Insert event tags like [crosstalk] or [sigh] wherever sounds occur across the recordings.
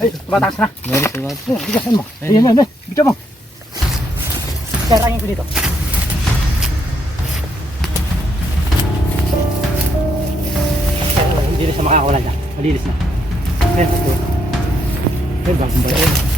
Ay, tumatakas na. Meron mga. Oh, bigasan mo. Ayun. Ayun, ayun. Bigyan mo. Karangin ko dito. Hindi na siya makakawala dyan. Malinis na. Ayun, ito. Ayun, bagong ba yun?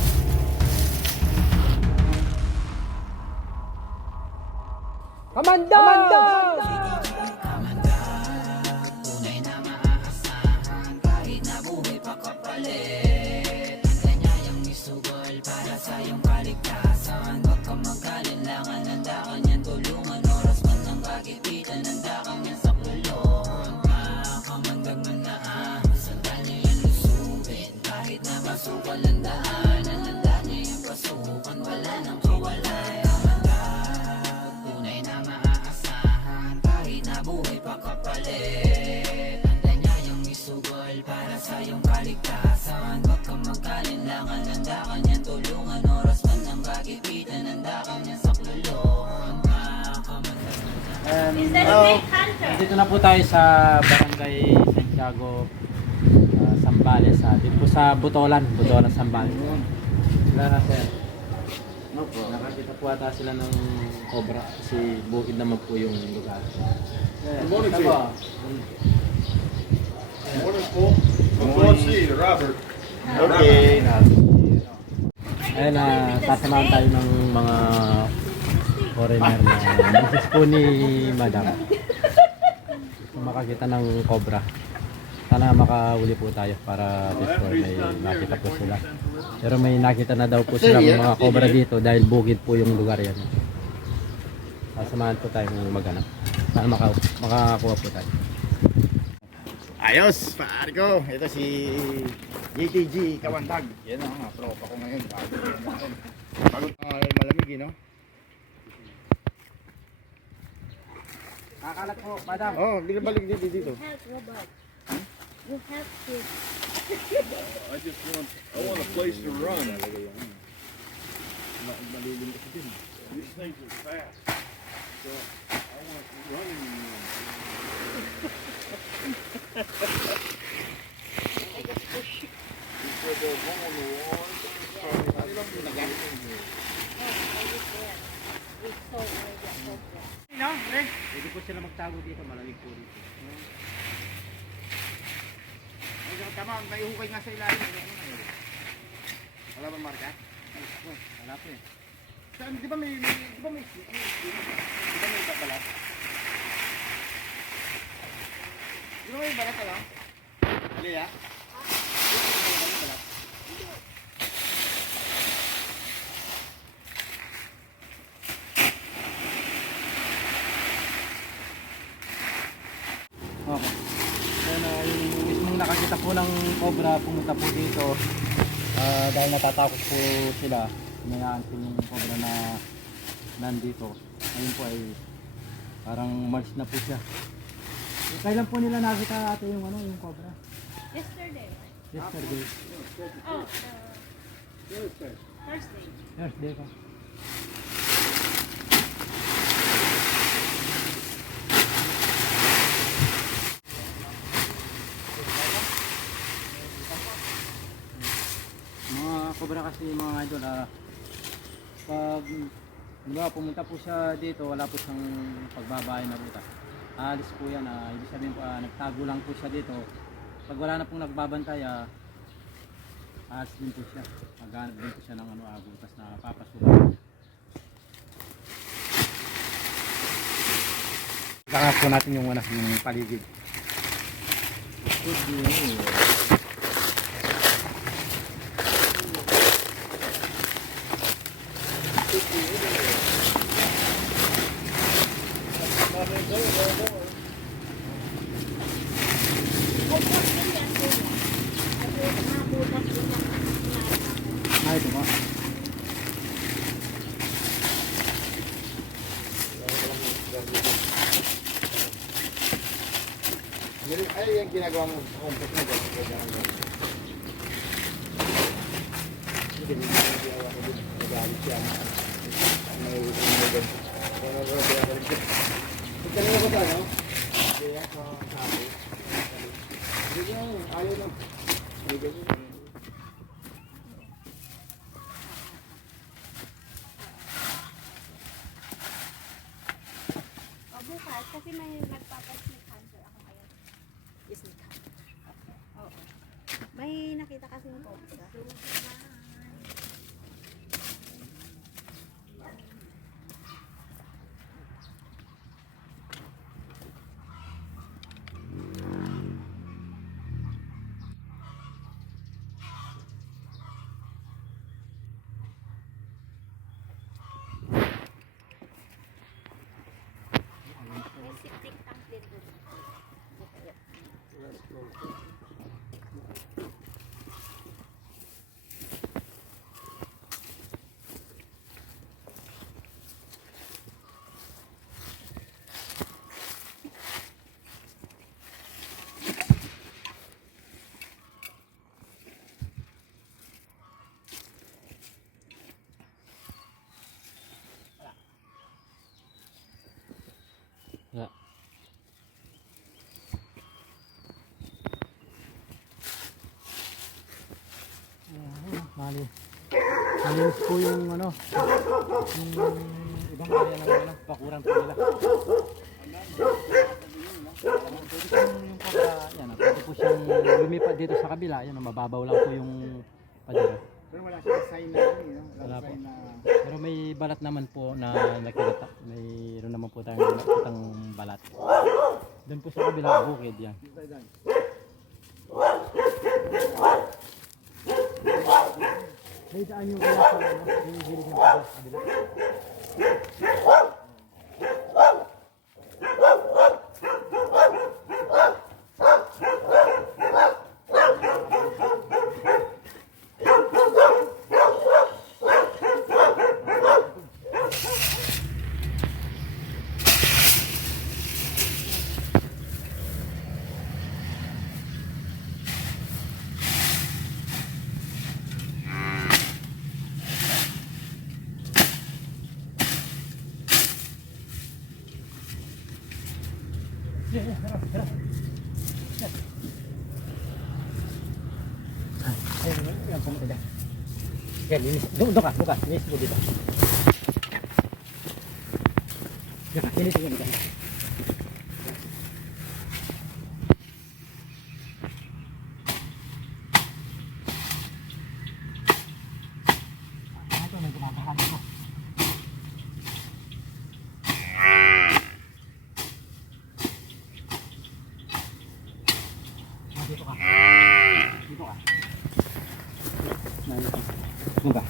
Um, Hello. Dito na po tayo sa Barangay Santiago, uh, Sambales. Uh, dito po sa Butolan, Butolan, Sambales. Sila na sir. No po. Nakakita po ata sila ng cobra kasi bukid naman po yung lugar. Good morning, Chief. Morning po. Good you, Robert. Okay. Ayun na, sasamahan tayo ng mga foreigner na misis po ni Madam. Makakita ng cobra. Sana makahuli po tayo para this for may nakita po sila. Pero may nakita na daw po sila mga cobra dito dahil bukid po yung lugar yan. Sasamahan po tayong maghanap. Sana maka makakakuha po tayo. Ayos, pare ko. Ito si JTG Kawandag. Yan ang mga tropa ko ngayon. Bago. Bago uh, malamig, eh, no? Kakalat po, Madam. Oh, di ka balik dito dito. Help. You help this. I just want, I want a place to run. These things are fast. So I want running. He said they're going to war. We saw already a program. Pwede po sila magtago dito, malamig po dito. Ay, tama, may hukay nga sa ilalim. Wala ba marka? Wala po eh. Saan, di ba may, may di ba may, di ba may balat? Di ba may balat ka lang? Mali ah. Di ba may balat, balat? Okay. Then, uh, yung mismong nakakita po ng cobra, pumunta po dito. Ah, dahil natatakot po sila, hinayaan po yung cobra na nandito. Ayun po ay parang umalis na po siya. Kailan po nila nakita ate yung ano, yung cobra? Yesterday. Yesterday. Oh, uh, Thursday. Thursday pa. Mga cobra kasi mga idol ah, pag di ba, pumunta po siya dito, wala po siyang pagbabae na ruta. Aalis po yan, ah, ibig sabihin po, ah, nagtago lang po siya dito. Pag wala na pong nagbabantay, ah, aalis din po siya. Maghanap din po siya ng ano, agutas na papasukan. Kakap po natin yung, ano, yung paligid. Bukas din yan, bukas. Kasi mga bukas din yan. Ay, ito ba? Yun, ay, yung ginagawa mo mo. ganyan, ganyan, ganyan. Hindi, hindi ginagawa ko din. Nagalit siya. May utang mo. Kung ano ba rin siya. Kasi may nagpapa-snake hunter ako ngayon. Yes, snake hunter. Okay. Oo. May nakita kasi yung cobra. Ayan, Mali. Malinis po yung ano, yung ibang area ng ano, pakuran po nila. Pwede po yung pagka, yan, ah, pwede po siyang lumipad dito sa kabila, yan, ah, mababaw lang po yung padira. Pero wala siyang sign na ano eh? Wala sign na... Pero may balat naman po na nakikita. Mayroon naman po tayong nakitang balat. Doon po sa kabila, bukid yan. Dito tayo dyan. May daan yung kaya sa ano, yung hilig ng pagkas sa kabila. Ayun, yan, linis. Doon, ka, doon ka. Linis mo dito. Yan linis mo dito. Ah, ito, may gumagawa dito. Ah, dito ka. Dito ka. Doon ka.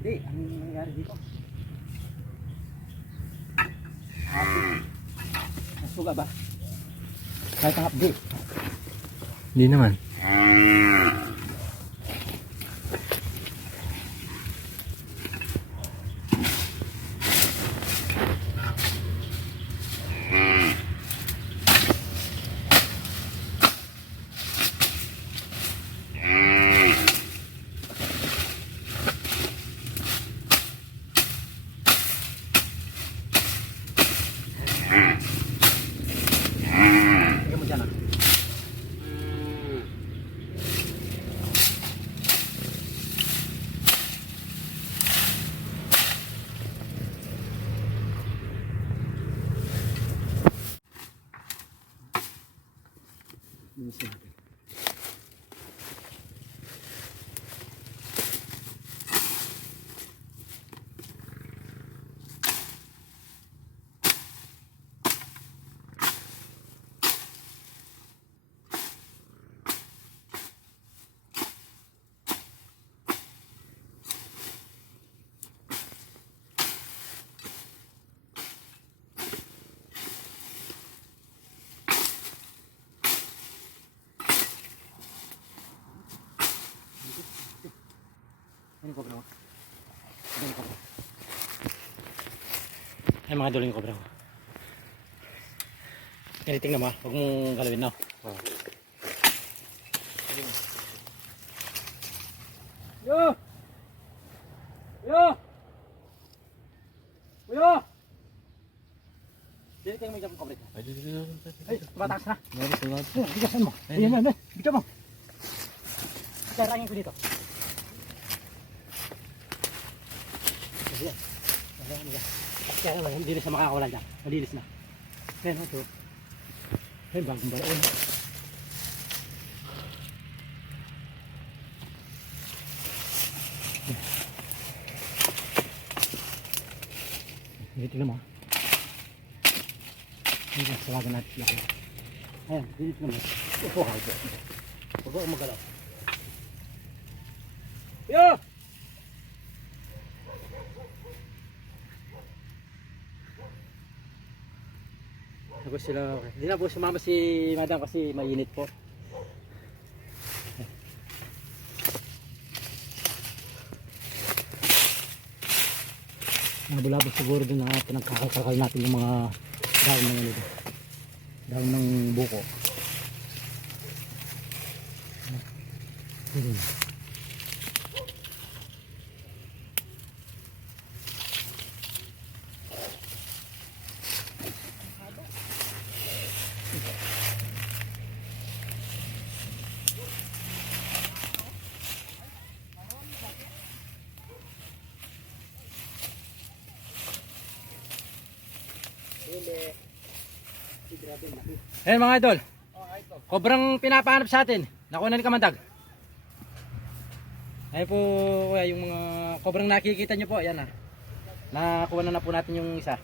Hindi, ano nangyari dito? Hapdi. Nasuga ba? Kahit ang hapdi. Hindi naman. Linisin Yan yung cobra mo. Yan yung cobra. Ay mga idol yung cobra mo. Tinitingnan mo ah. Huwag mong galawin na. Oh. Yo! Yo! Yo! Tinitingnan mo yung cobra. Ay, dito, dito, dito. Ay, tumatakas na. Meron sa mga- Oh, bigasan mo. Ayan, ayan, ayan. Bigyan mo. Sarangin ko dito. Ayan. Ayan, ayan. Kaya lang, hindi na siya makakawala dyan. Malinis na. Ayan, ito. Ayan, bagong balaon. Hindi, tingnan mo. Ayan, salagan natin sila. Ayan, dito naman. Upo ka ito. Huwag ako magalaw. Yo! Tapos sila, hindi na po sumama si madam kasi mainit po. Nabulabog siguro doon na pinagkakakal natin yung mga daon ng ano. Daon ng buko. Hmm. Eh mga idol. Kobrang pinapahanap sa atin. Nakuha na ni Kamandag. Ayun po kuya, yung mga kobrang nakikita nyo po. Ayan ah. Nakuha na na po natin yung isa.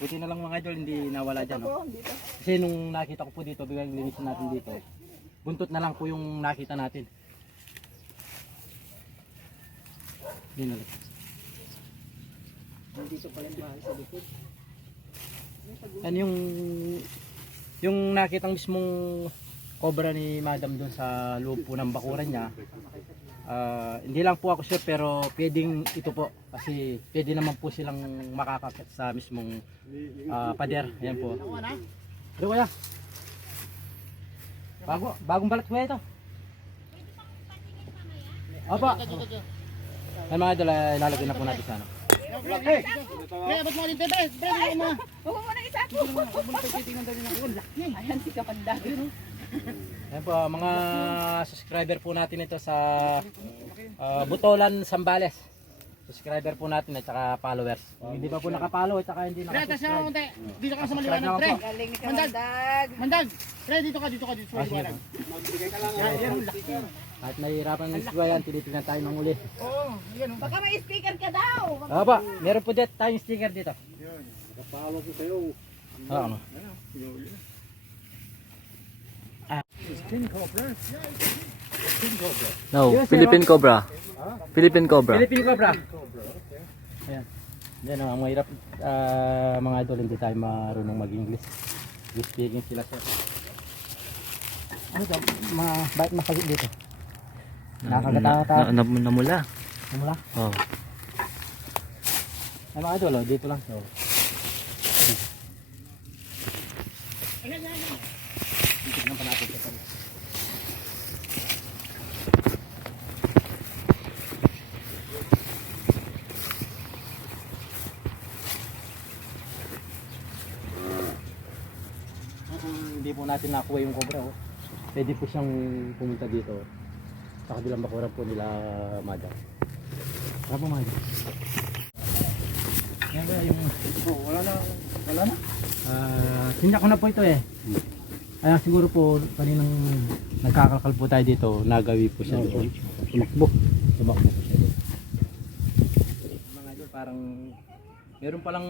Buti na lang mga idol hindi nawala dyan. No? Kasi nung nakita ko po dito, biglang linisin natin dito. Buntot na lang po yung nakita natin. Hindi na lang. Ano yung yung nakitang mismong cobra ni Madam doon sa loob po ng bakuran niya. ah, hindi lang po ako sure pero pwedeng ito po kasi pwede naman po silang makakakit sa mismong ah, pader. Ayan po. Ano kuya? Bago, bagong balat kuya ito. Opo. Ay mga idol, ah, ilalagay na po natin sa ano. Pre, abot mo din, pre. Pre, pre, mo. Huwag mo na isa po. Ayan si Kapandag. Ayan po, mga subscriber po natin ito sa ah, Butolan Sambales. Subscriber po natin at saka followers. Kung hindi pa po nakapollow at saka hindi Pre, tas na nakasubscribe. konti. Dito ka sa maliwanag, pre. Galing ni Mandag. Kapandag. Mandag. Pre, dito ka, dito ka, dito sa Ah, maliwanag. po. Yan, yan, laki. Kahit nahihirapan ng iswa yan, tinitingnan tayo ng uli. Oo, oh. Baka may sticker ka daw. Opo, meron po dito tayong sticker dito. Nakapalo ko sa'yo. Oo, ano? No, Yes, Philippine Cobra. Philippine Cobra. Philippine Cobra. Ayan. Yan ang mahirap ah, mga idol, hindi tayo marunong mag-English. English speaking sila sir. Ano to? Mga, bakit masakit dito? Nakakagata-gata. Na, na, namula. Mula? Oh. Ay mga idol, oh, dito lang. So, Tignan pa natin ito. Kung hindi po natin nakuha yung cobra, oh. pwede po siyang pumunta dito. Sa kabilang bakuran po nila, madam. Tara po, madam. Yan ba yung... Oh, wala na. Wala na. Ah, tinyak ko na po ito eh. Kaya siguro po kaninang nagkakakal po tayo dito, nagawi po siya doon. Tumakbo. Tumakbo po siya. Mga idol, parang meron palang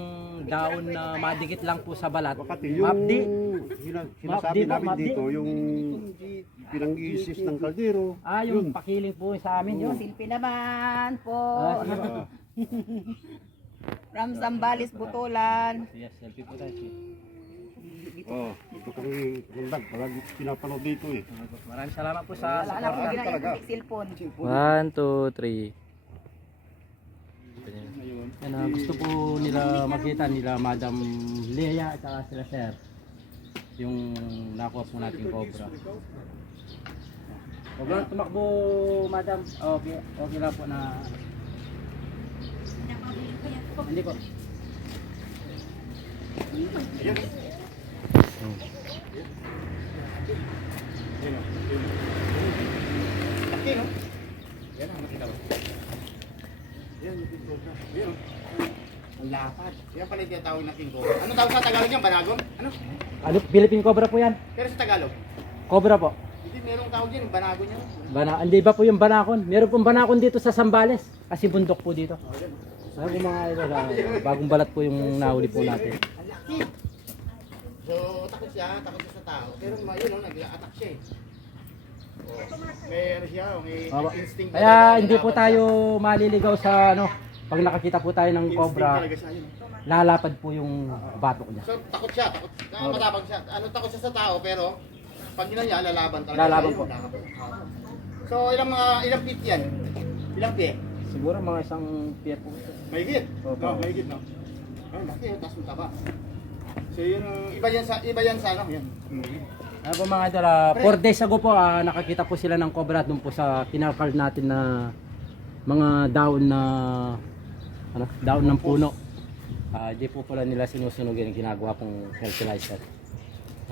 daon na madikit lang po sa balat. Makati yung Mapdi sinasabi po, namin dito, yung pinang-isis ng kaldero. Ah, yung pakiling po sa amin yun. Silpi naman po. Ah, sige [laughs] po. From Zambales, Butolan. Yes, selfie po tayo. Oh, ito kami kundag. Palagi pinapanood dito eh. Maraming salamat po sa Wala na po cellphone. One, two, three. Ayun. Yan, ah, gusto po nila makita nila Madam Lea at saka sila Sir yung nakuha po nating cobra. Huwag lang tumakbo, Madam. Okay, okay lang po na hindi po. Oh. Ayun. Laki, no? Yan ko. Yan, yung pinto ka. Ayun oh. Ang lapad. Yan pala yung tinatawag na king cobra. Ano tawag sa Tagalog yan? Banagon? Ano? Ano, Philippine Cobra po yan. Pero sa Tagalog, Cobra po. hindi merong tawag yan. Banagon yan. Bana, hindi ba po yung banakon? Meron pong banakon dito sa Sambales. Kasi bundok po dito. Sabi po mga idol, ah, bagong balat po yung nahuli po natin. Ang laki. So, takot siya. Takot siya sa tao. Pero yun, no, nag-attack siya eh. May ano siya, may Aba. instinct. Kaya talaga, hindi po laban tayo maliligaw sa ano, pag nakakita po tayo ng siya. Instinct cobra, talaga siya yun. lalapad po yung batok niya. So, takot siya. Takot. Ah, matabang siya. Ano, takot siya sa tao, pero pag gina niya, lalaban talaga. Lalaban siya. po. So, ilang mga, ilang feet yan? Ilang feet? Siguro mga isang pier po. Mahigit. Opo. No, mahigit, no? Ay, laki, taas ng taba. So, yun, iba yan sa, iba yan sa, ano, yan. Ano po mga idol, ah, four days ago po, ah, nakakita po sila ng cobra doon po sa kinakard natin na mga daon na ano, daon ng puno. Ah, di po pala nila sinusunugin ang ginagawa pong fertilizer.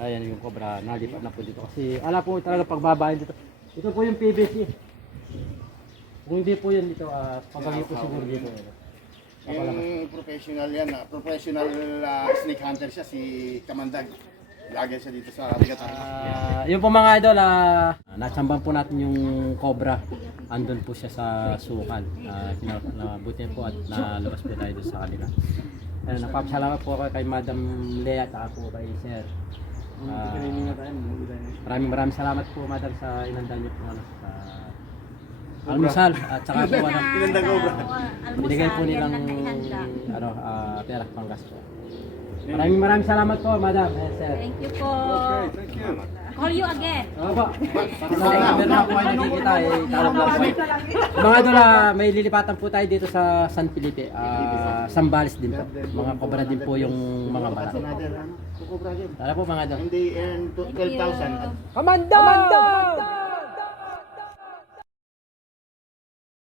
Ayan yung cobra, nalipat na po dito. Kasi ala po talaga pagbabahin dito. Ito po yung PVC. Kung hindi po yan dito, ah, pagkagi po siguro dito. Yung professional yan, ah, professional ah, snake hunter siya, si Kamandag. Lagi siya dito sa Bigatan. Ah, yun po mga idol, ah, natsamban po natin yung cobra. Andun po siya sa sukal. Uh, nabuti po at nalabas po tayo doon sa kanila. Ayun, napapasalamat po ako kay Madam Lea at po kay Sir. Ah, maraming maraming salamat po Madam sa inandan niyo po ano, sa almusal at saka po ano, Inanda ko ba? binigay po nilang ano, ah, pera panggas po. Maraming maraming salamat po Madam eh, Sir. Thank you po. Thank you. Call you again. Para sa na po kayo nakikita eh, tawag lang po. Mga idol, ah, may lilipatan po tayo dito sa San Felipe. Ah, Sambales din po. Mga kobra din po yung mga bala. Tara po mga earn to- 12,000 at Kamanda!